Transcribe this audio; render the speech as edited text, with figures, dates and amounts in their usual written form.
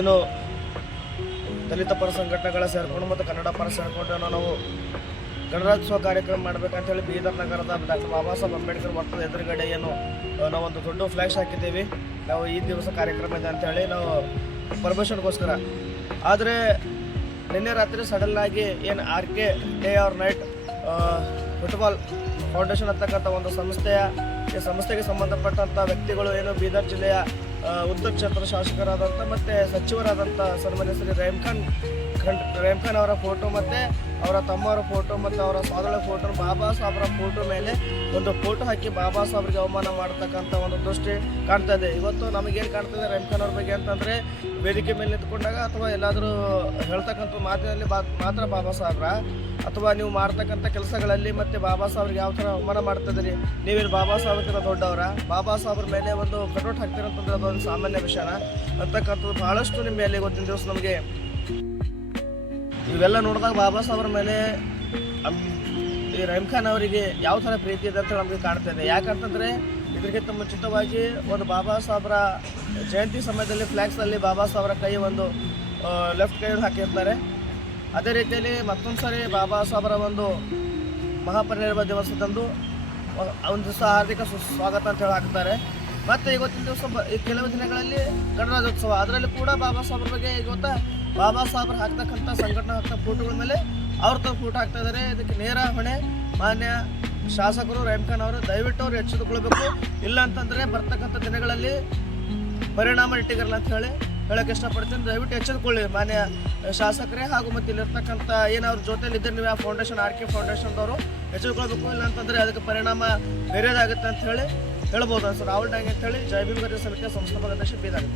ಏನು ದಲಿತ ಪರ ಸಂಘಟನೆಗಳ ಸೇರಿಕೊಂಡು ಮತ್ತು ಕನ್ನಡ ಪರ ಸೇರಿಕೊಂಡು ನಾವು ಗಣರಾಜ್ಯೋತ್ಸವ ಕಾರ್ಯಕ್ರಮ ಮಾಡಬೇಕಂತೇಳಿ ಬೀದರ್ ನಗರದ ಡಾಕ್ಟರ್ ಬಾಬಾ ಸಾಹೇಬ್ ಅಂಬೇಡ್ಕರ್ ವರ್ತದ ಎದುರುಗಡೆ ಏನು ನಾವೊಂದು ದೊಡ್ಡ ಫ್ಲ್ಯಾಶ್ ಹಾಕಿದ್ದೀವಿ. ನಾವು ಈ ದಿವಸ ಕಾರ್ಯಕ್ರಮ ಇದೆ ಅಂಥೇಳಿ ನಾವು ಪರ್ಮಿಷನ್ಗೋಸ್ಕರ. ಆದರೆ ನಿನ್ನೆ ರಾತ್ರಿ ಸಡನ್ನಾಗಿ ಏನು RK day or night football foundation ಅಂತಕ್ಕಂಥ ಒಂದು ಸಂಸ್ಥೆಗೆ ಸಂಬಂಧಪಟ್ಟಂಥ ವ್ಯಕ್ತಿಗಳು ಏನು ಬೀದರ್ ಜಿಲ್ಲೆಯ ಉತ್ತರ ಕ್ಷೇತ್ರ ಶಾಸಕರಾದಂಥ ಮತ್ತು ಸಚಿವರಾದಂಥ ಸನ್ಮಾನ್ಯ ಶ್ರೀ ರಹೀಮ್ ಖಾನ್ ಅವರ ಫೋಟೋ ಮತ್ತು ಅವರ ತಮ್ಮವರ ಫೋಟೋ ಮತ್ತು ಅವರ ಸೋದರ ಫೋಟೋ ಬಾಬಾ ಸಾಹೇಬ್ರ ಫೋಟೋ ಮೇಲೆ ಒಂದು ಫೋಟೋ ಹಾಕಿ ಬಾಬಾ ಸಾಹೇಬ್ರಿಗೆ ಅವಮಾನ ಮಾಡ್ತಕ್ಕಂಥ ಒಂದು ದೃಷ್ಟಿ ಕಾಣ್ತಾ ಇದೆ. ಇವತ್ತು ನಮಗೇನು ಕಾಣ್ತದೆ ರಹೀಮ್ ಖಾನ್ ಅವ್ರ ಬಗ್ಗೆ ಅಂತಂದರೆ, ವೇದಿಕೆ ಮೇಲೆ ನಿಂತ್ಕೊಂಡಾಗ ಅಥವಾ ಎಲ್ಲಾದರೂ ಹೇಳ್ತಕ್ಕಂಥ ಮಾತಿನಲ್ಲಿ ಮಾತ್ರ ಬಾಬಾ ಸಾಹೇಬ್ರ, ಅಥವಾ ನೀವು ಮಾಡ್ತಕ್ಕಂಥ ಕೆಲಸಗಳಲ್ಲಿ ಮತ್ತು ಬಾಬಾ ಸಾಹೇಬ್ರಿಗೆ ಯಾವ ಥರ ಅವಮಾನ ಮಾಡ್ತಿದ್ದೀರಿ, ನೀವೇನು ಬಾಬಾ ಸಾಹೇಬ್ರ ದೊಡ್ಡವರ, ಬಾಬಾ ಸಾಹೇಬ್ರ ಮೇಲೆ ಒಂದು ಕಟೌಟ್ ಹಾಕ್ತೀರಂತಂದ್ರೆ ಅದೊಂದು ಸಾಮಾನ್ಯ ವಿಷಯನ ಅಂತಕ್ಕಂಥದ್ದು ಭಾಳಷ್ಟು ನಿಮ್ಮ ಮೇಲೆ ಇವತ್ತಿನ ದಿವಸ ನಮಗೆ ಇವೆಲ್ಲ ನೋಡಿದಾಗ ಬಾಬಾ ಸಾಹೇಬ್ರ ಮೇಲೆ ಈ ರಹೀಮ್ ಖಾನ್ ಅವರಿಗೆ ಯಾವ ಥರ ಪ್ರೀತಿ ಇದೆ ಅಂತ ನಮಗೆ ಕಾಣ್ತಾ ಇದೆ. ಯಾಕಂತಂದರೆ ಇದಕ್ಕಿಂತ ಮುಂಚಿತವಾಗಿ ಒಂದು ಬಾಬಾ ಸಾಹೇಬ್ರ ಜಯಂತಿ ಸಮಯದಲ್ಲಿ ಫ್ಲ್ಯಾಕ್ಸಲ್ಲಿ ಬಾಬಾ ಸಾಹೇಬ್ರ ಕೈ ಒಂದು ಲೆಫ್ಟ್ ಕೈ ಹಾಕಿರ್ತಾರೆ. ಅದೇ ರೀತಿಯಲ್ಲಿ ಮತ್ತೊಂದು ಸಾರಿ ಬಾಬಾ ಸಾಹೇಬ್ರ ಒಂದು ಮಹಾಪರಿನಿರ್ವಾಣ ದಿವಸದಂದು ಒಂದು ದಿವಸ ಹಾರ್ದಿಕ ಸ್ವಾಗತ ಅಂತ ಹೇಳಿ ಹಾಕ್ತಾರೆ. ಮತ್ತು ಇವತ್ತಿನ ದಿವಸ ಈ ಕೆಲವು ದಿನಗಳಲ್ಲಿ ಗಣರಾಜ್ಯೋತ್ಸವ, ಅದರಲ್ಲಿ ಕೂಡ ಬಾಬಾ ಸಾಹೇಬ್ರ ಬಗ್ಗೆ ಇವತ್ತು ಬಾಬಾ ಸಾಹೇಬ್ರು ಹಾಕ್ತಕ್ಕಂಥ ಸಂಘಟನೆ ಹಾಕ್ತ ಫೋಟೋಗಳ ಮೇಲೆ ಅವ್ರ ತ ಫೋಟೋ ಹಾಕ್ತಾ ಇದ್ದಾರೆ. ಇದಕ್ಕೆ ನೇರ ಹೊಣೆ ಮಾನ್ಯ ಶಾಸಕರು ರಹೀಮ್ ಖಾನ್ ಅವರು. ದಯವಿಟ್ಟು ಅವ್ರು ಎಚ್ಚೆತ್ತುಕೊಳ್ಬೇಕು. ಇಲ್ಲ ಅಂತಂದರೆ ಬರ್ತಕ್ಕಂಥ ದಿನಗಳಲ್ಲಿ ಪರಿಣಾಮ ಇಟ್ಟಿರಲ್ಲ ಅಂತ ಹೇಳೋಕ್ಕೆ ಇಷ್ಟಪಡ್ತೀನಿ. ದಯವಿಟ್ಟು ಎಚ್ಚೆತ್ತುಕೊಳ್ಳಿ ಮಾನ್ಯ ಶಾಸಕರೇ, ಹಾಗೂ ಮತ್ತು ಇಲ್ಲಿರ್ತಕ್ಕಂಥ ಏನು ಅವ್ರ ಜೊತೆಲಿ ಇದ್ದರೆ ನೀವು ಆ ಫೌಂಡೇಶನ್ RK ಫೌಂಡೇಶನ್ದವರು ಎಚ್ಚೆತ್ತುಕೊಳ್ಬೇಕು. ಇಲ್ಲ ಅಂತಂದರೆ ಅದಕ್ಕೆ ಪರಿಣಾಮ ಬೇರೆದಾಗುತ್ತೆ ಅಂತ ಹೇಳ್ಬೋದು ಸರ್. ರಾಹುಲ್ ಡಾಂಗೆ ಅಂತ ಹೇಳಿ ಜೈ ಭೀಮ್ ಗರ್ಜ ಸಮಿತಿಯ ಸಂಸ್ಥಾಪಕ ಅಧ್ಯಕ್ಷ ಬೀದರ್.